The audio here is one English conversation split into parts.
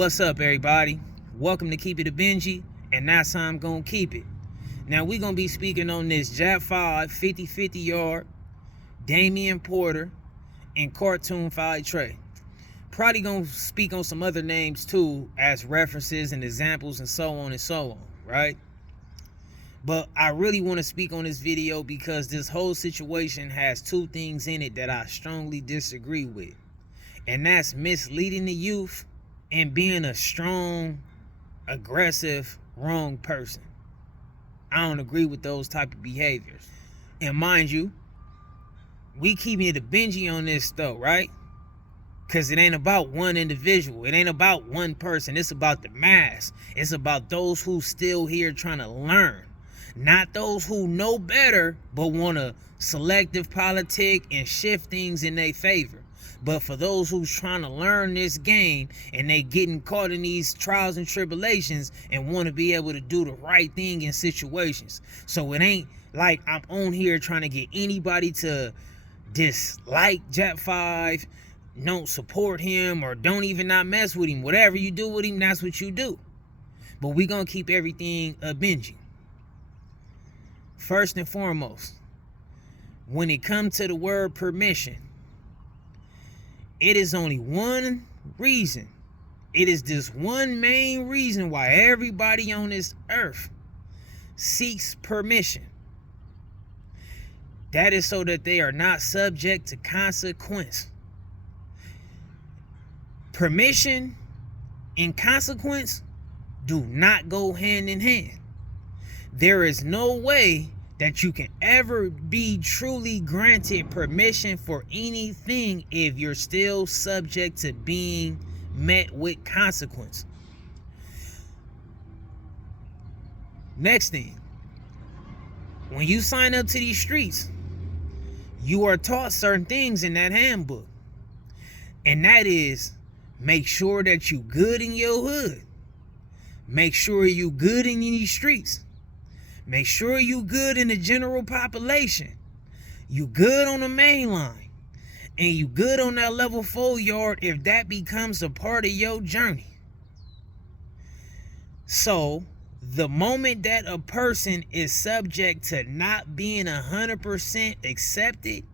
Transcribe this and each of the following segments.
What's up, everybody? Welcome to Keep It a Benji, and that's how I'm gonna keep it. Now we're gonna be speaking on this Jap 5 50-50 yard, Damion Porter, and Cartoon 5 Trey. Probably gonna speak on some other names too as references and examples and so on and so on, right? But I really want to speak on this video because this whole situation has two things in it that I strongly disagree with. And that's misleading the youth and being a strong, aggressive, wrong person. I don't agree with those type of behaviors. And mind you, we keeping it a Benji on this though, right? Because it ain't about one individual. It ain't about one person. It's about the mass. It's about those who still here trying to learn. Not those who know better but want to selective politic and shift things in their favor. But for those who's trying to learn this game and they getting caught in these trials and tribulations and want to be able to do the right thing in situations. So it ain't like I'm on here trying to get anybody to dislike Jap 5, don't support him, or don't even not mess with him. Whatever you do with him, that's what you do. But we gonna keep everything a Benji. First and foremost, when it comes to the word permission, it is only one reason. It is this one main reason why everybody on this earth seeks permission. That is so that they are not subject to consequence. Permission and consequence do not go hand in hand. There is no way that you can ever be truly granted permission for anything if you're still subject to being met with consequence. Next thing, when you sign up to these streets, you are taught certain things in that handbook. And that is, make sure that you good in your hood. Make sure you good in these streets. Make sure you good in the general population. You good on the main line. And you good on that level 4 yard if that becomes a part of your journey. So, the moment that a person is subject to not being 100% accepted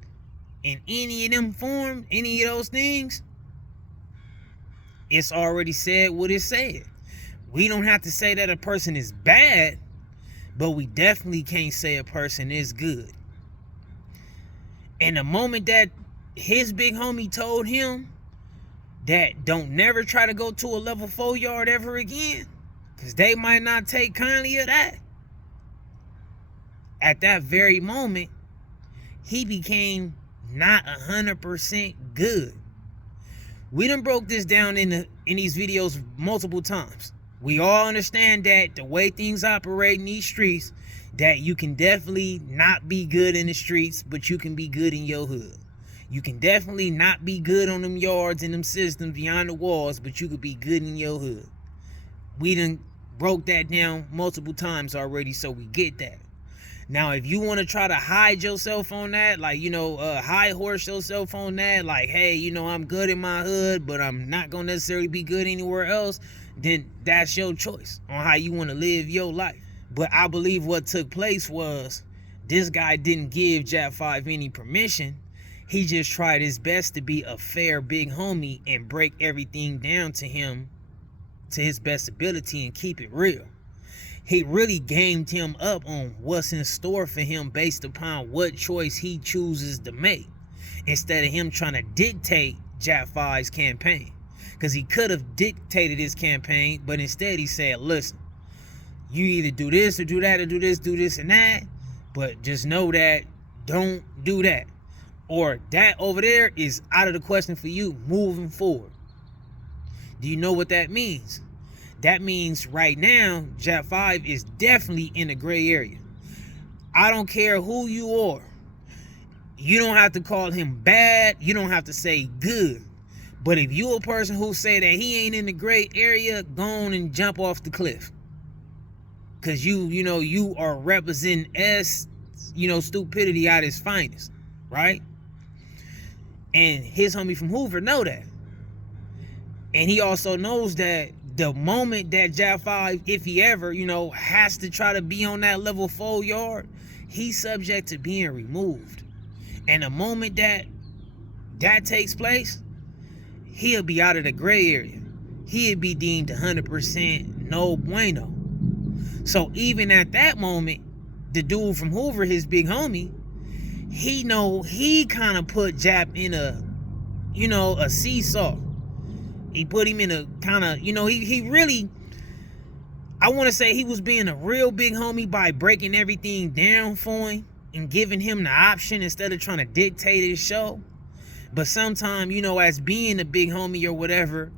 in any of them forms, any of those things, it's already said what it said. We don't have to say that a person is bad, but we definitely can't say a person is good. And the moment that his big homie told him that don't never try to go to a level 4 yard ever again, because they might not take kindly of that, at that very moment, he became not 100% good. We done broke this down in these videos multiple times. We all understand that the way things operate in these streets, that you can definitely not be good in the streets, but you can be good in your hood. You can definitely not be good on them yards and them systems beyond the walls, but you could be good in your hood. We done broke that down multiple times already, so we get that. Now, if you want to try to hide yourself on that, like, high horse yourself on that, like, hey, I'm good in my hood, but I'm not going to necessarily be good anywhere else, then that's your choice on how you want to live your life. But I believe what took place was this guy didn't give Jap 5 any permission. He just tried his best to be a fair big homie and break everything down to him to his best ability and keep it real. He really gamed him up on what's in store for him based upon what choice he chooses to make, instead of him trying to dictate Jap 5's campaign. Because he could have dictated his campaign, but instead he said, listen, you either do this or do that or do this and that, but just know that don't do that. Or that over there is out of the question for you moving forward. Do you know what that means? That means right now, Jap 5 is definitely in the gray area. I don't care who you are. You don't have to call him bad. You don't have to say good. But if you a person who say that he ain't in the gray area, go on and jump off the cliff. Because you are representing stupidity at its finest, right? And his homie from Hoover know that. And he also knows that the moment that Jack 5, if he ever, has to try to be on that level 4 yard, he's subject to being removed. And the moment that takes place, he'll be out of the gray area. He'll be deemed 100% no bueno. So even at that moment, the dude from Hoover, his big homie, he kind of put Jap in a seesaw. He put him in a kind of, he really, I want to say he was being a real big homie by breaking everything down for him and giving him the option instead of trying to dictate his show. But sometimes, as being a big homie or whatever,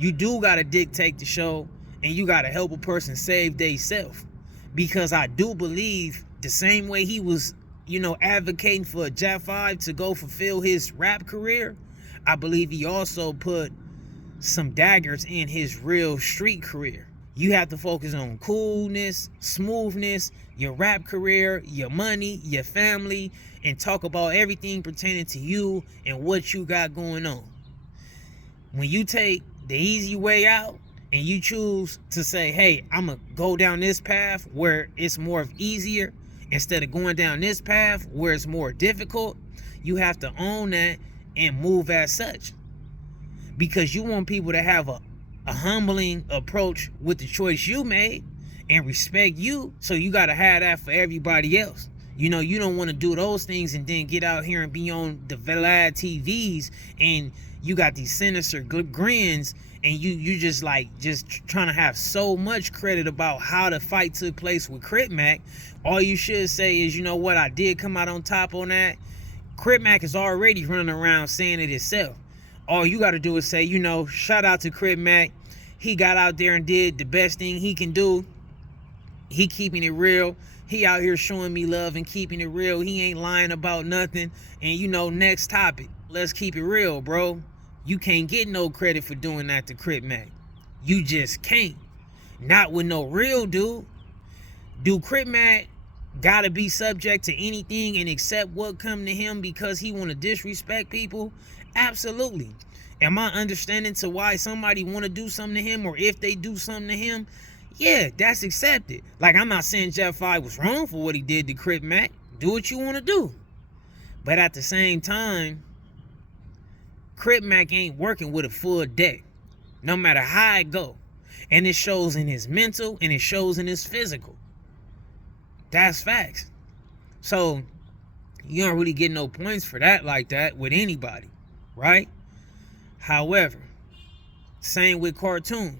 you do got to dictate the show and you got to help a person save theyself. Because I do believe the same way he was, advocating for Jack 5 to go fulfill his rap career, I believe he also put some daggers in his real street career. You have to focus on coolness, smoothness, your rap career, your money, your family, and talk about everything pertaining to you and what you got going on. When you take the easy way out and you choose to say, hey, I'm going to go down this path where it's more easier instead of going down this path where it's more difficult, you have to own that and move as such. Because you want people to have a humbling approach with the choice you made and respect you. So you got to have that for everybody else. You don't want to do those things and then get out here and be on the Vlad TVs and you got these sinister grins and you just trying to have so much credit about how the fight took place with Crip Mac. All you should say is, what, I did come out on top on that. Crip Mac is already running around saying it himself. All you got to do is say, shout out to Crip Mac. He got out there and did the best thing he can do. He keeping it real. He out here showing me love and keeping it real. He ain't lying about nothing. And next topic. Let's keep it real, bro. You can't get no credit for doing that to Crip Mac. You just can't. Not with no real dude. Do Crip Mac gotta be subject to anything and accept what come to him because he want to disrespect people? Absolutely. Am I understanding to why somebody want to do something to him, or if they do something to him? Yeah, that's accepted. Like, I'm not saying Jeff 5 was wrong for what he did to Crip Mac. Do what you want to do. But at the same time, Crip Mac ain't working with a full deck, no matter how it go. And it shows in his mental and it shows in his physical. That's facts. So you don't really get no points for that like that with anybody, right? However, same with cartoon.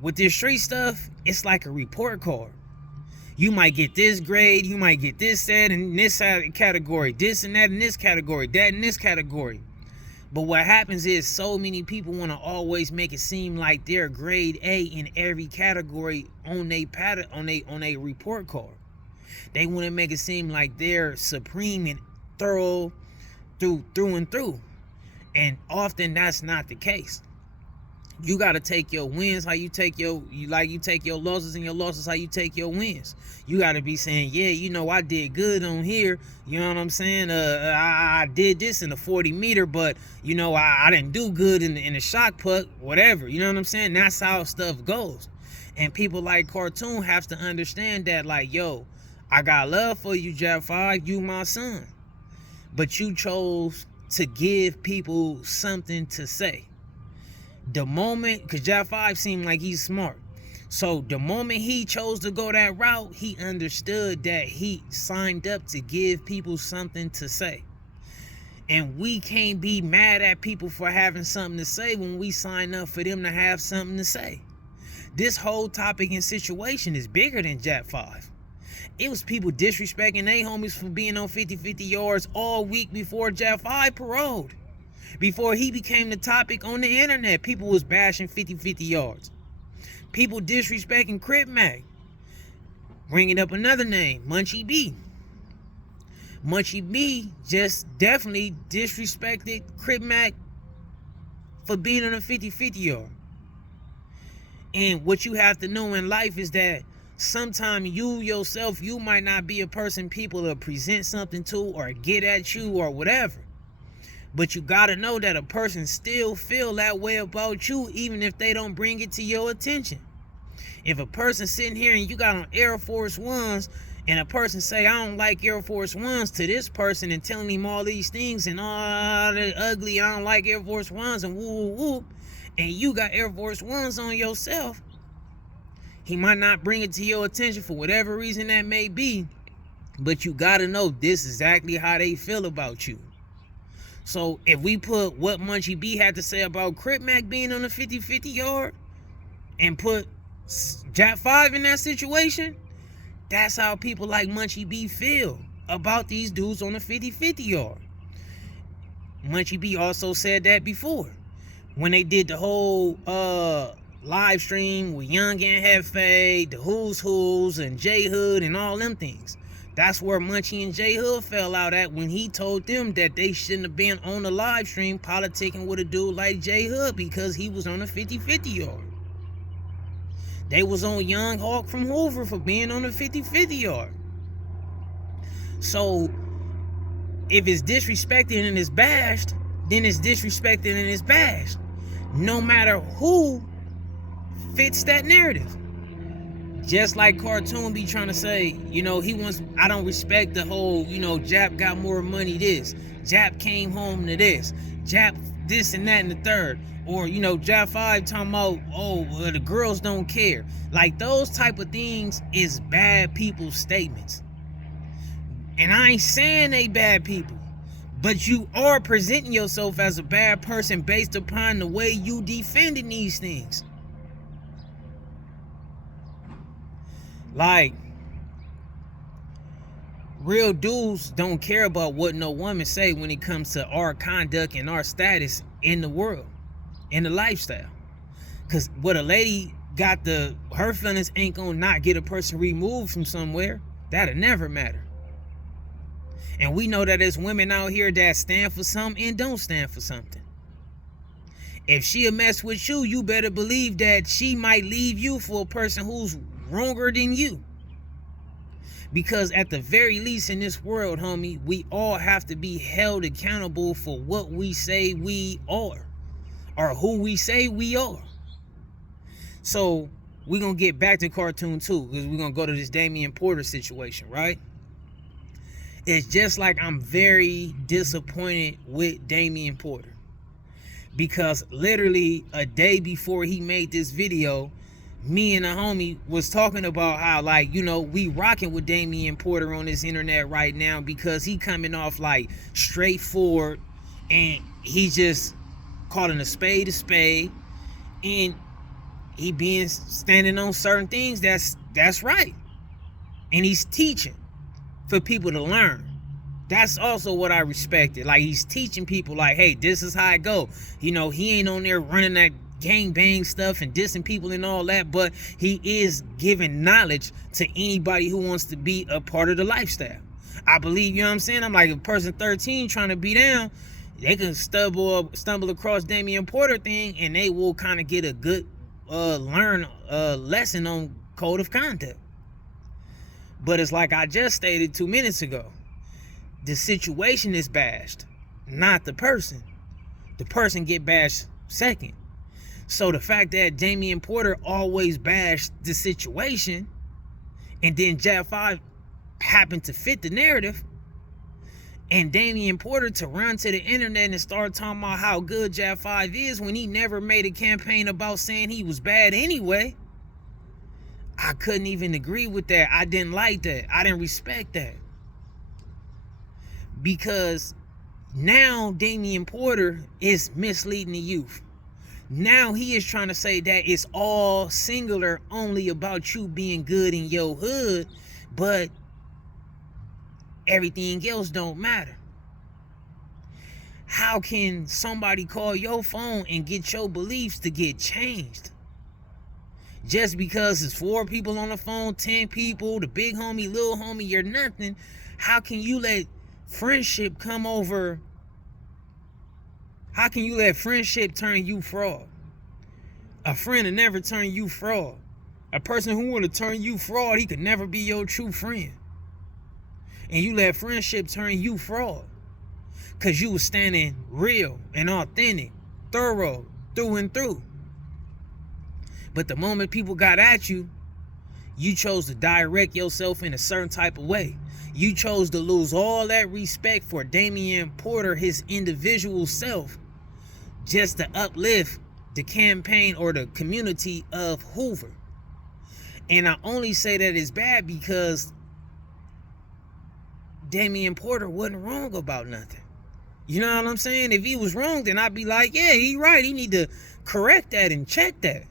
With this street stuff, it's like a report card. You might get this grade, you might get this set in this category, this and that in this category, that in this category. But what happens is so many people want to always make it seem like they're grade A in every category on a report card. They want to make it seem like they're supreme and thorough through and through. And often that's not the case. You got to take your wins how you take your losses, and your losses how you take your wins. You got to be saying, yeah, I did good on here. You know what I'm saying? I did this in the 40 meter, but I didn't do good in the shot put, whatever. You know what I'm saying? That's how stuff goes. And people like Cartoon have to understand that, like, yo, I got love for you, Jack 5, you my son. But you chose to give people something to say. The moment, because Jack 5 seemed like he's smart. So the moment he chose to go that route, he understood that he signed up to give people something to say. And we can't be mad at people for having something to say when we sign up for them to have something to say. This whole topic and situation is bigger than Jack 5. It was people disrespecting their homies for being on 50-50 yards all week before Jack 5 paroled. Before he became the topic on the internet, people was bashing 50-50 yards. People disrespecting Crip Mac. Bringing up another name, Munchie B. Munchie B just definitely disrespected Crip Mac for being on a 50-50 yard. And what you have to know in life is that sometimes you yourself, you might not be a person people will present something to or get at you or whatever. But you gotta know that a person still feel that way about you, even if they don't bring it to your attention. If a person sitting here and you got on Air Force Ones, and a person say, I don't like Air Force Ones to this person and telling him all these things and all that ugly, I don't like Air Force Ones and woo woo woo, and you got Air Force Ones on yourself, he might not bring it to your attention for whatever reason that may be, but you gotta know this is exactly how they feel about you. So if we put what Munchie B had to say about Crip Mac being on the 50-50 yard and put Jap 5 in that situation, that's how people like Munchie B feel about these dudes on the 50-50 yard. Munchie B also said that before when they did the whole live stream with Young and Hefe, the Who's Who's and J Hood and all them things. That's where Munchie and J Hood fell out at when he told them that they shouldn't have been on the live stream politicking with a dude like J Hood because he was on the 50-50 yard. They was on Young Hawk from Hoover for being on the 50-50 yard. So if it's disrespected and it's bashed, then it's disrespected and it's bashed. No matter who fits that narrative. Just like Cartoon be trying to say, he wants, I don't respect the whole, Jap got more money this. Jap came home to this. Jap this and that and the third. Or, Jap 5 talking about, the girls don't care. Like, those type of things is bad people's statements. And I ain't saying they bad people. But you are presenting yourself as a bad person based upon the way you defending these things. Like, real dudes don't care about what no woman say when it comes to our conduct and our status in the world, in the lifestyle. Because what a lady got her feelings ain't gonna not get a person removed from somewhere. That'll never matter. And we know that there's women out here that stand for something and don't stand for something. If she'll mess with you, you better believe that she might leave you for a person who's wronger than you. Because at the very least in this world, homie, we all have to be held accountable for what we say we are, or who we say we are. So we're going to get back to Cartoon 2, because we're going to go to this Damion Porter situation, right? It's just like I'm very disappointed with Damion Porter. Because literally a day before he made this video, me and a homie was talking about how, like, we rocking with Damion Porter on this internet right now because he coming off like straightforward and he just calling a spade, and he being standing on certain things that's right. And he's teaching for people to learn. That's also what I respected. Like, he's teaching people, like, hey, this is how it go. He ain't on there running that gangbang stuff and dissing people and all that, but he is giving knowledge to anybody who wants to be a part of the lifestyle. I believe, you know what I'm saying? I'm like, a person 13 trying to be down, they can stumble across Damion Porter thing and they will kind of get a good lesson on code of conduct. But it's like I just stated 2 minutes ago, the situation is bashed, not the person. The person get bashed second. So the fact that Damion Porter always bashed the situation, and then Jap 5 happened to fit the narrative, and Damion Porter to run to the internet and start talking about how good Jap 5 is when he never made a campaign about saying he was bad anyway, I couldn't even agree with that. I didn't like that. I didn't respect that. Because now Damion Porter is misleading the youth. Now he is trying to say that it's all singular only about you being good in your hood, but everything else don't matter. How can somebody call your phone and get your beliefs to get changed? Just because it's 4 people on the phone, 10 people, the big homie, little homie, you're nothing. How can you let friendship come over? How can you let friendship turn you fraud? A friend will never turn you fraud. A person who want to turn you fraud, he could never be your true friend. And you let friendship turn you fraud. Because you was standing real and authentic, thorough, through and through. But the moment people got at you, you chose to direct yourself in a certain type of way. You chose to lose all that respect for Damion Porter, his individual self, just to uplift the campaign or the community of Hoover. And I only say that it's bad because Damion Porter wasn't wrong about nothing. You know what I'm saying? If he was wrong, then I'd be like, yeah, he right. He need to correct that and check that.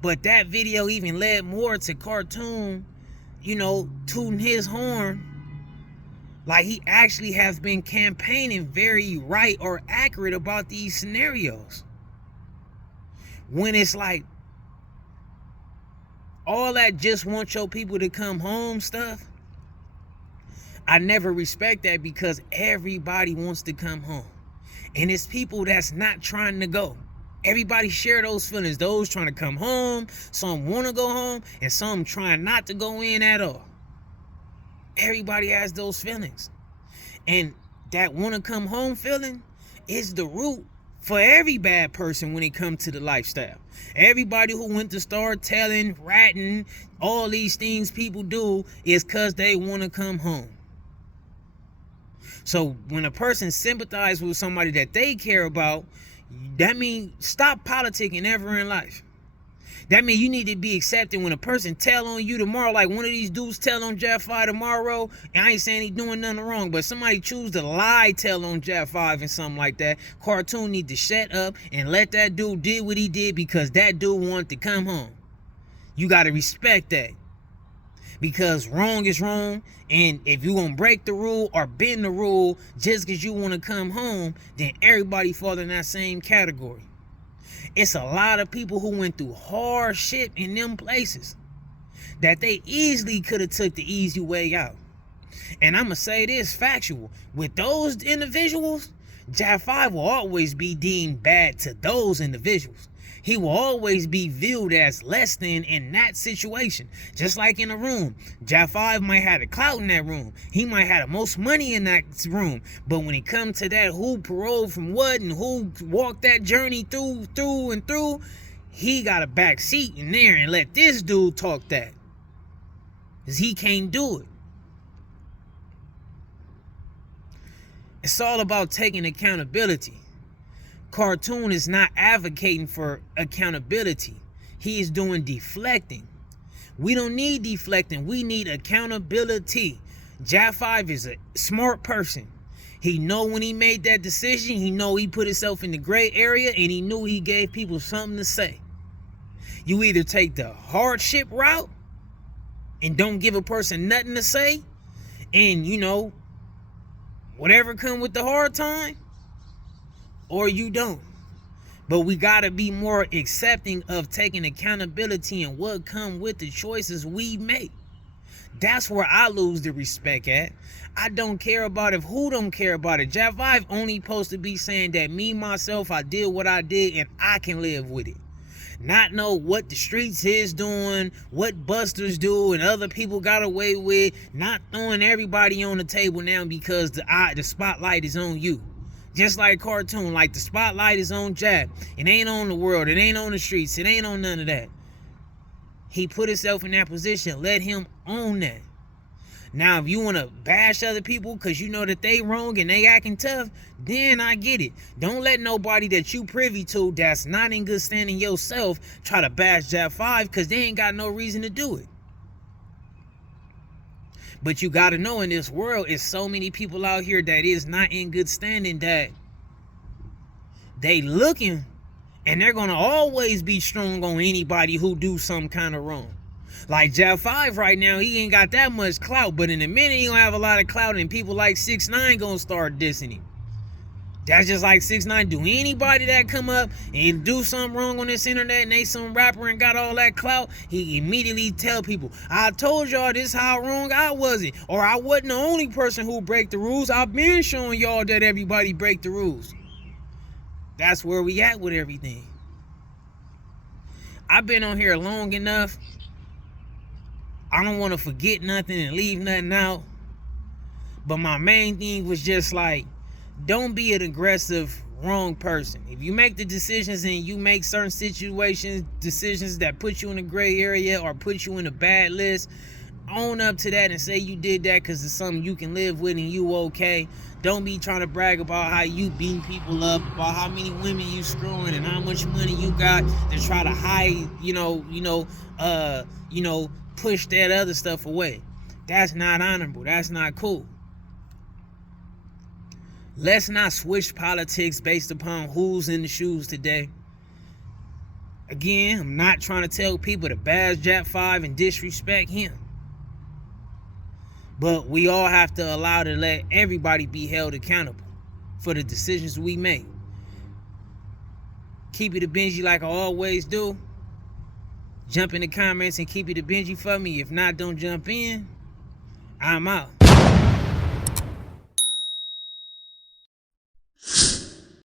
But that video even led more to Cartoon, tooting his horn. Like he actually has been campaigning very right or accurate about these scenarios. When it's like all that just want your people to come home stuff, I never respect that because everybody wants to come home. And it's people that's not trying to go. Everybody share those feelings. Those trying to come home, some want to go home, and some trying not to go in at all. Everybody has those feelings. And that want to come home feeling is the root for every bad person when it comes to the lifestyle. Everybody who went to start telling, ratting, all these things people do is because they want to come home. So when a person sympathizes with somebody that they care about, that means stop politicking ever in life. That means you need to be accepting when a person tell on you tomorrow, like one of these dudes tell on Jeff 5 tomorrow, and I ain't saying he doing nothing wrong, but somebody choose to lie tell on Jeff 5 and something like that. Cartoon need to shut up and let that dude do what he did because that dude wanted to come home. You got to respect that. Because wrong is wrong, and if you gonna break the rule or bend the rule just because you want to come home, then everybody fall in that same category. It's a lot of people who went through hard shit in them places that they easily could have took the easy way out. And I'm gonna say this factual, with those individuals, Jack 5 will always be deemed bad to those individuals. He will always be viewed as less than in that situation. Just like in a room, Jack 5 might have the clout in that room. He might have the most money in that room. But when it comes to that, who paroled from what and who walked that journey through, he got a back seat in there and let this dude talk that. Because he can't do it. It's all about taking accountability. Cartoon is not advocating for accountability. He is doing deflecting. We don't need deflecting. We need accountability. Jack 5 is a smart person. He know when he made that decision, he know he put himself in the gray area, and he knew he gave people something to say. You either take the hardship route and don't give a person nothing to say, and whatever come with the hard time, or you don't. But we gotta be more accepting of taking accountability and what come with the choices we make. That's where I lose the respect at. I don't care about if who don't care about it. Jack 5 only supposed to be saying that me, myself, I did what I did and I can live with it. Not know what the streets is doing, what busters do and other people got away with. Not throwing everybody on the table now because the spotlight is on you. Just like Cartoon, like the spotlight is on Jack. It ain't on the world. It ain't on the streets. It ain't on none of that. He put himself in that position. Let him own that. Now, if you want to bash other people because you know that they wrong and they acting tough, then I get it. Don't let nobody that you privy to that's not in good standing yourself try to bash Jack 5 because they ain't got no reason to do it. But you got to know in this world, is so many people out here that is not in good standing that they looking and they're going to always be strong on anybody who do some kind of wrong. Like Jack 5 right now, he ain't got that much clout, but in a minute he going to have a lot of clout and people like 6ix9ine going to start dissing him. That's just like 6ix9ine. Do anybody that come up and do something wrong on this internet and they some rapper and got all that clout, he immediately tell people, I told y'all this how wrong I wasn't. Or I wasn't the only person who break the rules. I've been showing y'all that everybody break the rules. That's where we at with everything. I've been on here long enough. I don't want to forget nothing and leave nothing out. But my main thing was just like, don't be an aggressive wrong person. If you make the decisions and you make certain decisions that put you in a gray area or put you in a bad list, own up to that and say you did that because it's something you can live with and you okay. Don't be trying to brag about how you beating people up, about how many women you screwing and how much money you got, to try to hide, push that other stuff away. That's not honorable. That's not cool. Let's not switch politics based upon who's in the shoes today. Again, I'm not trying to tell people to bash Jack 5 and disrespect him. But we all have to allow to let everybody be held accountable for the decisions we make. Keep it a Benji like I always do. Jump in the comments and keep it a Benji for me. If not, don't jump in. I'm out.